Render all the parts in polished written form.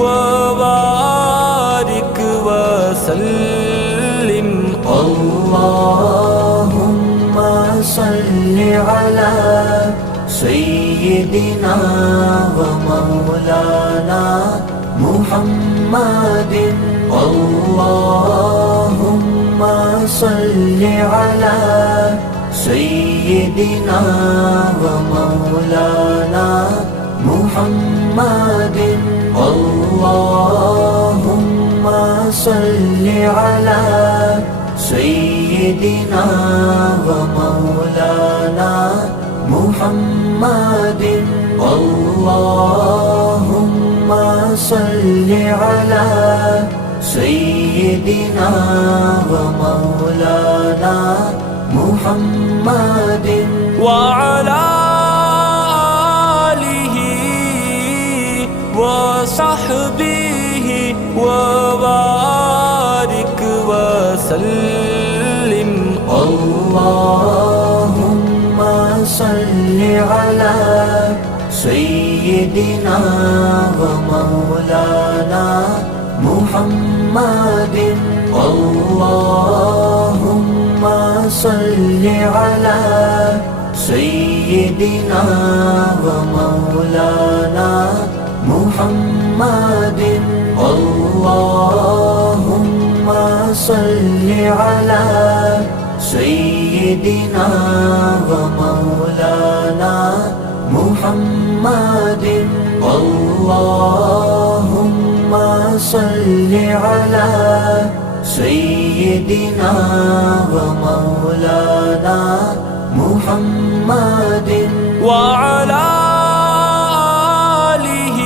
وبارك وسلم. اللهم صل على سيدنا ومولانا محمد. اللهم صل على سيدنا ومولانا محمد. اللهم صل على سيدنا ومولانا محمد. اللهم صل على سيدنا ومولانا محمد وعلى آله وصحبه وبارك وسلم. اللهم صل على سيدنا ومولانا محمد. اللهم صل على سيدنا ومولانا محمد. اللهم صل على سيدنا ومولانا محمد. اللهم صل على سيدنا ومولانا محمد وعلى آله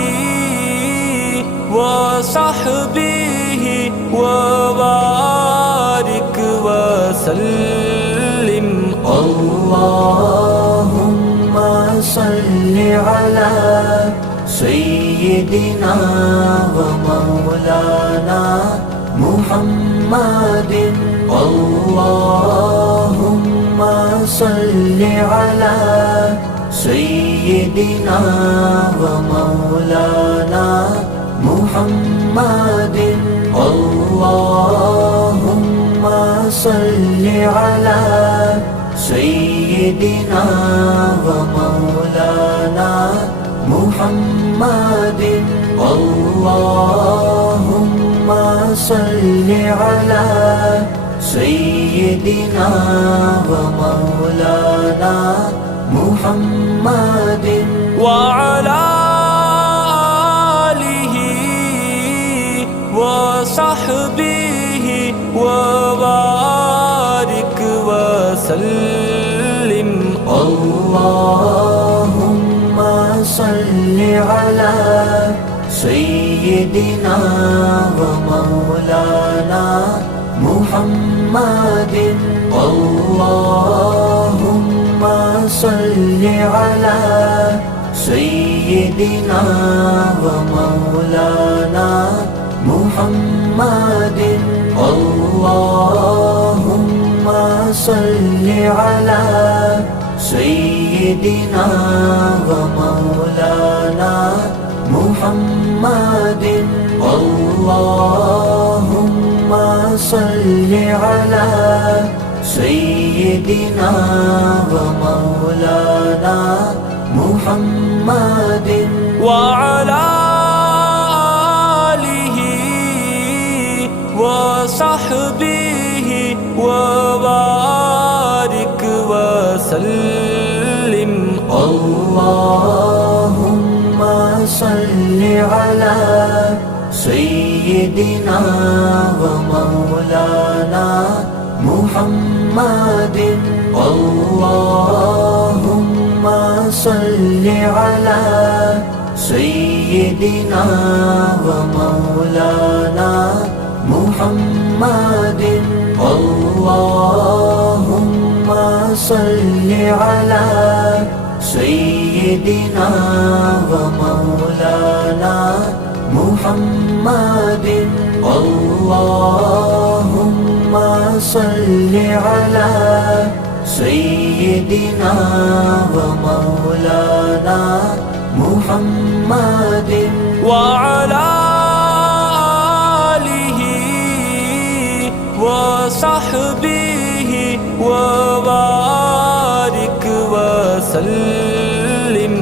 وصحبه وبارك وسلم. اللهم صل على سيدنا ومولانا محمد. اللهم صل على سيدنا ومولانا محمد. اللهم صل على سيدنا ومولانا محمد. اللهم صل على سيدنا ومولانا محمد وعلى آله وصحبه وبارك وسلم. اللهم صل على سيدنا ومولانا محمد. اللهم صل على سيدنا ومولانا محمد. اللهم صل على سيدنا ومولانا محمد. اللهم صل على سيدنا ومولانا محمد وعلى آله وصحبه وبارك وسلم. اللهم صل على سيدنا ومولانا محمد. اللهم صل على سيدنا ومولانا محمد. اللهم صل على سيدنا ومولانا محمد. اللهم صل على سيدنا ومولانا محمد وعلى آله وصحبه وبارك وسلم.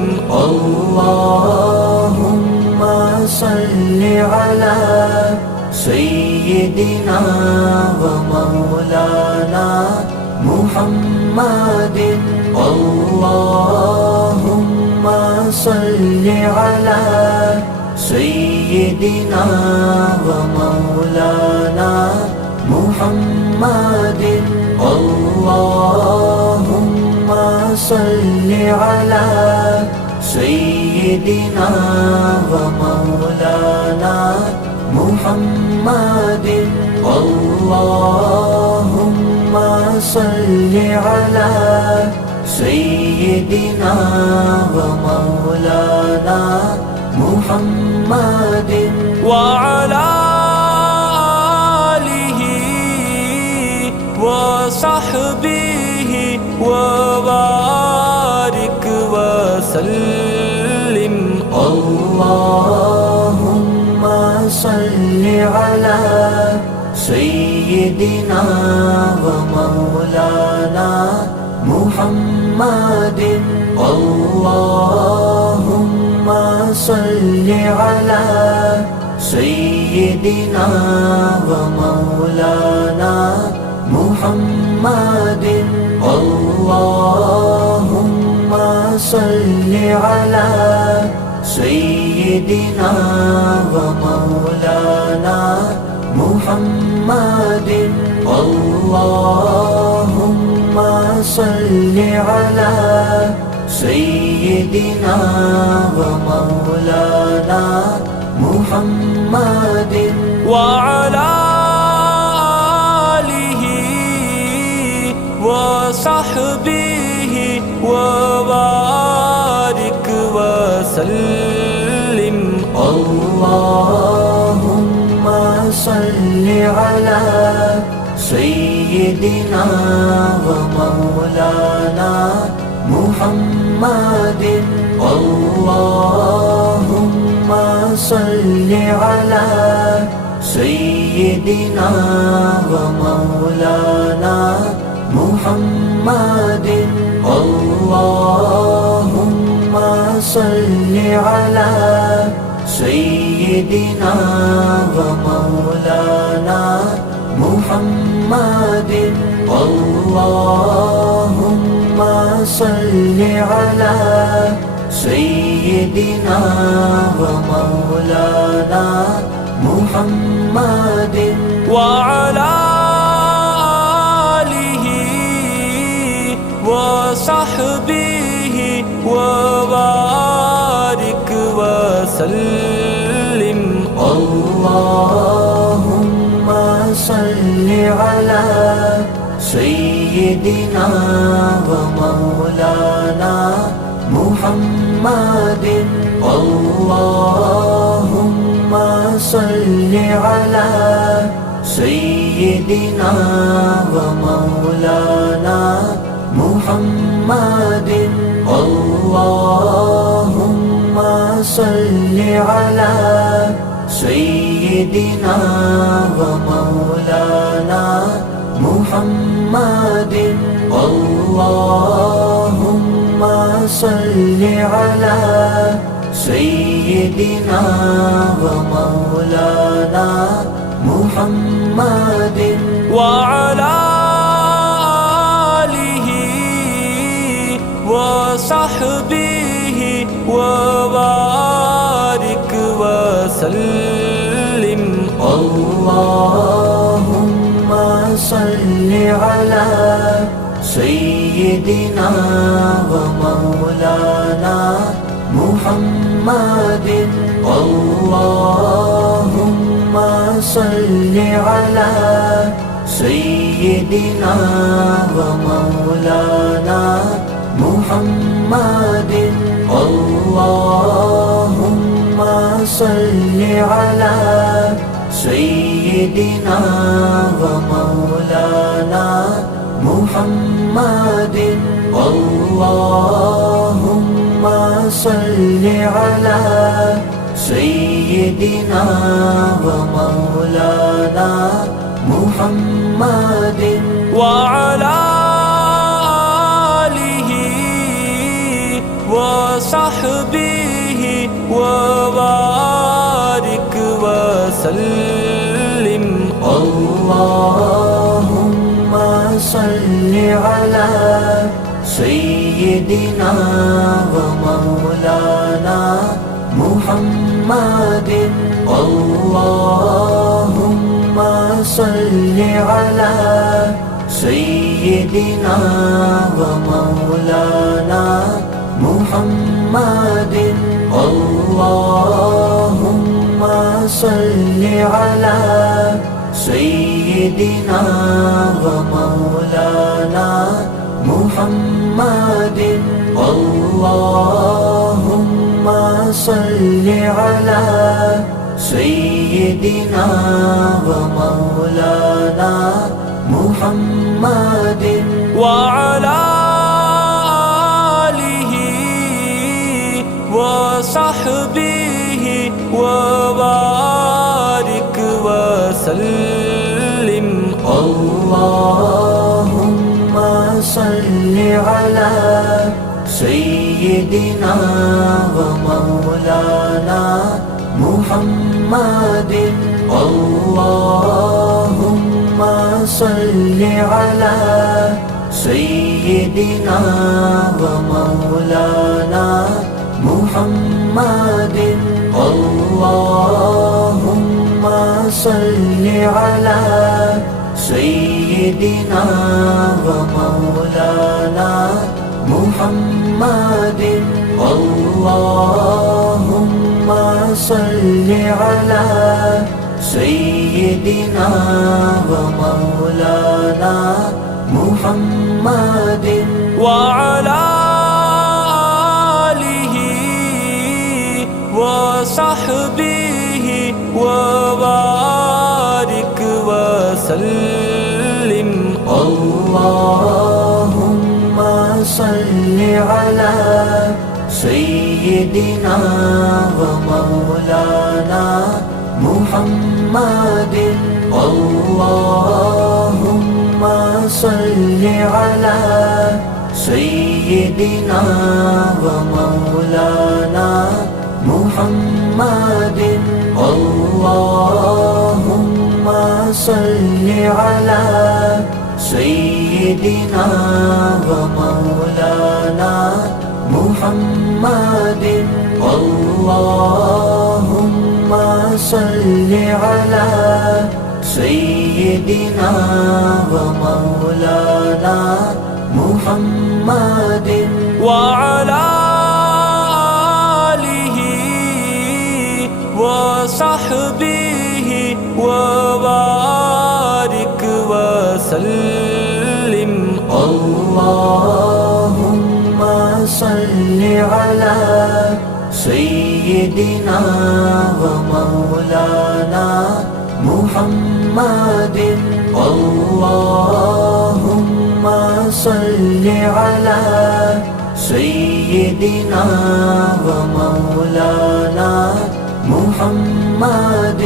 اللهم صل على سيدنا ومولانا محمد. اللهم صل على سيدنا ومولانا محمد. اللهم صل على سيدنا ومولانا محمد. اللهم صل على سيدنا ومولانا محمد وعلى آله وصحبه وبارك وسلم. اللهم صل على سيدنا ومولانا محمد. اللهم صل على سيدنا ومولانا محمد. اللهم صل على سيدنا ومولانا محمد. اللهم صل على سيدنا ومولانا محمد وعلى آله وصحبه وبارك وسلم. اللهم صل على سيدنا ومولانا محمد. اللهم صل على سيدنا ومولانا محمد. اللهم صل على سيدنا ومولانا محمد. اللهم صل على سيدنا ومولانا محمد وعلى آله وصحبه وبارك وسلم. اللهم صل على سيدنا ومولانا محمد. اللهم صل على سيدنا ومولانا محمد. اللهم صل على سيدنا ومولانا محمد. اللهم صل على سيدنا ومولانا محمد وعلى آله وصحبه وبارك وسلم. اللهم صل على سيدنا ومولانا محمد. اللهم صل على سيدنا ومولانا محمد. اللهم صل على سيدنا ومولانا محمد. اللهم صل على سيدنا ومولانا محمد وعلى آله وصحبه وبارك وسلم اللهم صل على سيدنا ومولانا محمد اللهم صل على سيدنا ومولانا محمد اللهم صل على سيدنا ومولانا محمد اللهم صل على سيدنا ومولانا محمد وعلى آله وصحبه وبارك وسلم اللهم صل على سيدنا ومولانا محمد اللهم صل على سيدنا ومولانا محمد اللهم صل على سيدنا ومولانا محمد اللهم صل على سيدنا ومولانا محمد وعلى آله وصحبه وبارك وسلم اللهم صل على سيدنا ومولانا محمد اللهم صل على سيدنا ومولانا محمد اللهم صل على سيدنا ومولانا محمد اللهم صل على سيدنا ومولانا محمد وعلى آله وصحبه وبارك وسلم اللهم صل على سيدنا ومولانا محمد اللهم صل على سيدنا ومولانا محمد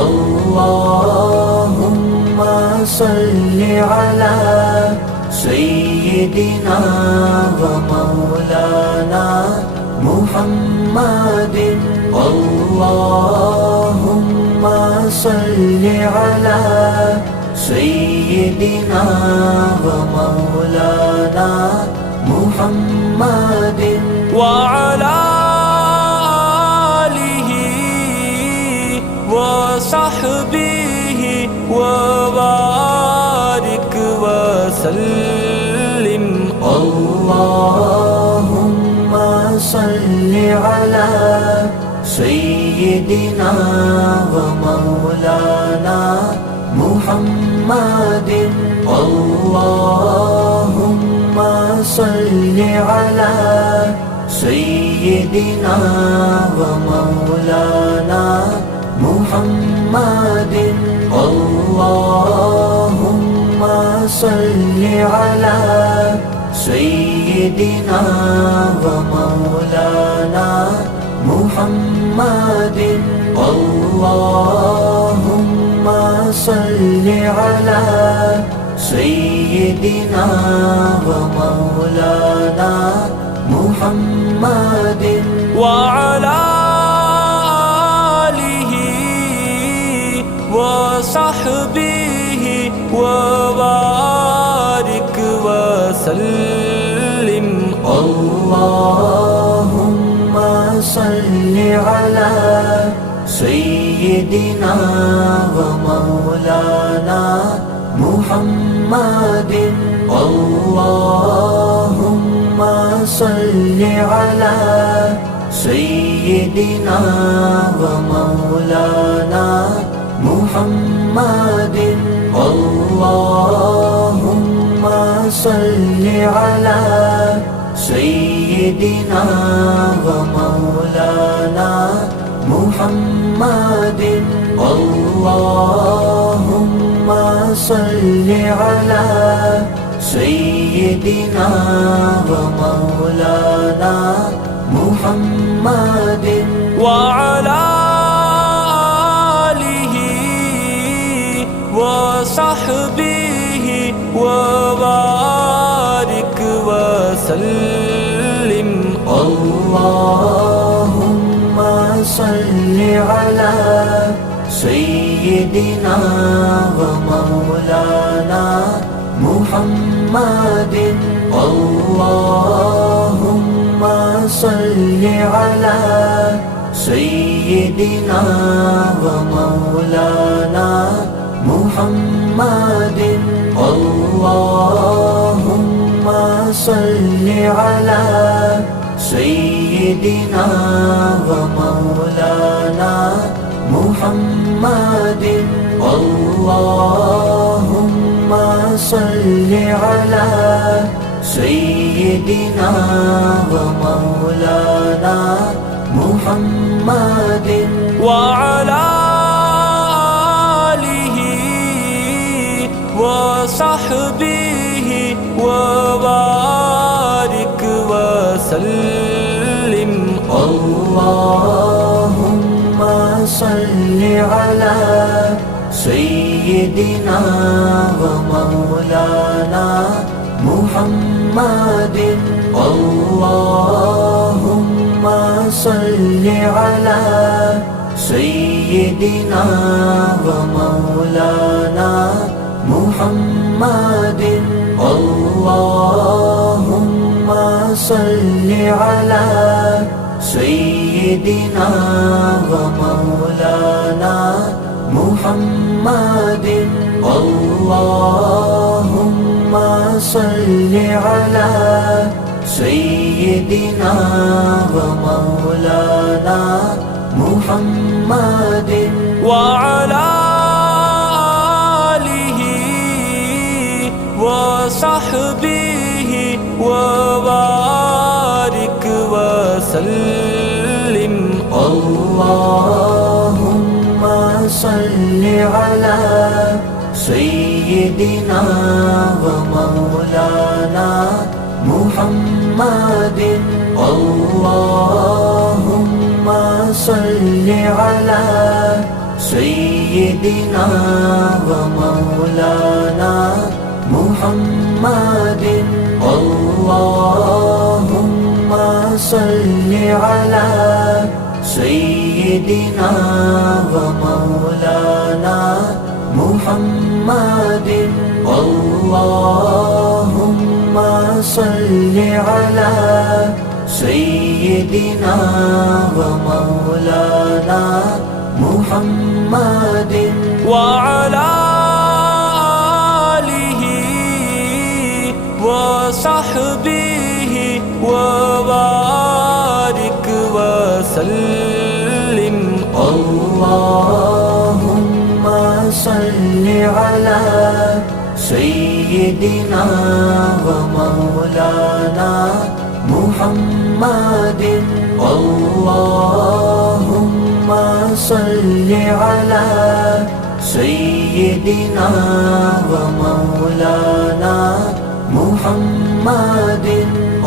اللهم صل على سيدنا ومولانا محمد اللهم صل على سيدنا ومولانا محمد وعلى آله وصحبه وبارك وسلم اللهم صل على سيدنا ومولانا محمد اللهم صل على سيدنا ومولانا محمد اللهم صل على سيدنا سيدنا ومولانا محمد اللهم صل على سيدنا ومولانا محمد وعلى آله وصحبه وبارك وسلم اللهم صل على سيدنا ومولانا محمد اللهم صل على سيدنا ومولانا محمد اللهم صل على سيدنا ومولانا محمد اللهم صل على سيدنا ومولانا محمد وعلى آله وصحبه وبارك وسلم اللهم صل على سيدنا ومولانا محمد اللهم صل على سيدنا ومولانا محمد اللهم صل على سيدنا ومولانا محمد اللهم صل على سيدنا ومولانا محمد وعلى آله وصحبه وبارك وسلم اللهم صل على سيدنا ومولانا محمد اللهم صل على سيدنا ومولانا محمد اللهم صل على سيدنا ومولانا محمد اللهم صل على سيدنا ومولانا محمد وعلى آله وصحبه وبارك وسلم اللهم صل على سيدنا ومولانا محمد اللهم صل على سيدنا ومولانا محمد اللهم صل على سيدنا ومولانا محمد اللهم صل على سيدنا ومولانا محمد وعلى آله وصحبه وبارك وسلم اللهم صل على سيدنا ومولانا محمد اللهم صل على سيدنا ومولانا محمد